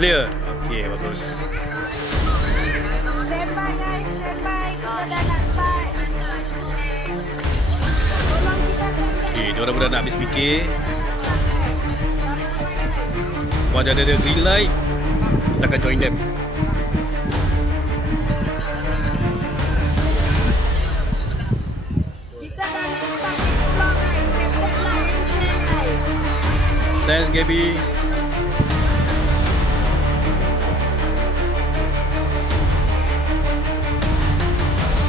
Clear. Okey, bagus. Stand by guys, stand by. Kita dah nak start. Tolong kita Okey, diorang dah nak habis fikir. Once ada green light, kita akan join them. Kita dah nak start explore guys. Subscribe, like and share guys. Thanks, Gaby.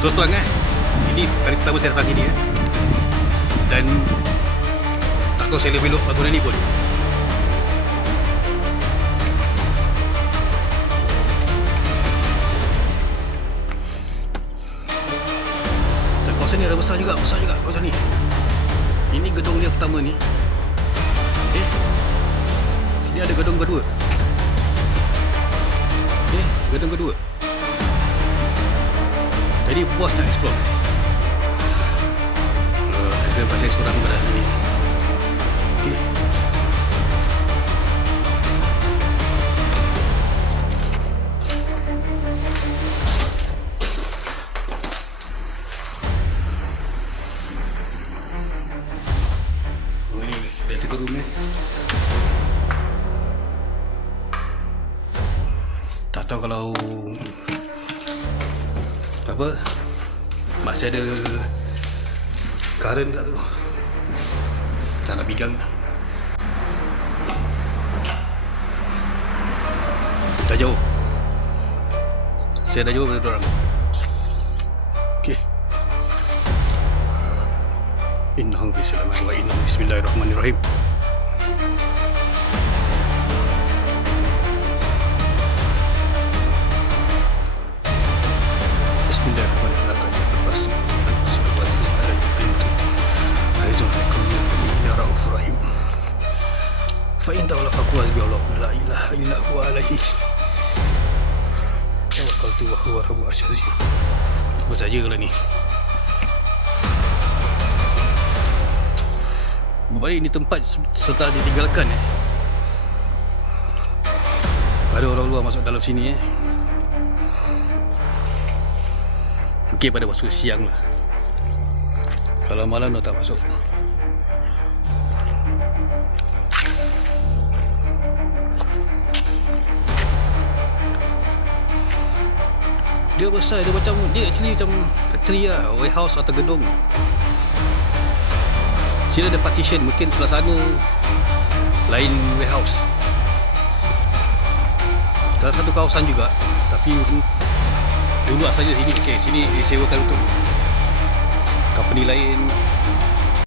Terus terang ini kali pertama saya datang sini dan tak tahu saya lebih belok bangunan ni pun. Dan kawasan ni ada besar juga kawasan ni. Ini gedung dia pertama ni. Sini ada gedung kedua. Gedung kedua. Jadi puas nak explore. Saya pasal seorang pada sini. Okey. Ini lihat ke rumah. Tak tahu kalau apa masih ada current tak tu, tak nak pegang. Dah jauh, saya dah jauh dari orang. Okey, innahu bismillahirrahmanirrahim wa innahu bismillahirrahmanirrahim. Fa'in ta'ala faqu hasbi Allah la ilaha illa huwa alaihi tawakkaltu wa huwa rabbul arsyil azim. Apa saja lah ni. Berbalik ini tempat setelah ditinggalkan ada orang luar masuk dalam sini mungkin pada waktu siang lah. Kalau malam dah tak masuk. Dia besar, dia actually macam factory lah, warehouse atau gedung. Sini ada partition, mungkin sebelah sana lain warehouse. Dalam satu kawasan juga, tapi dulu asalnya sini, okey, sini disewakan untuk company lain.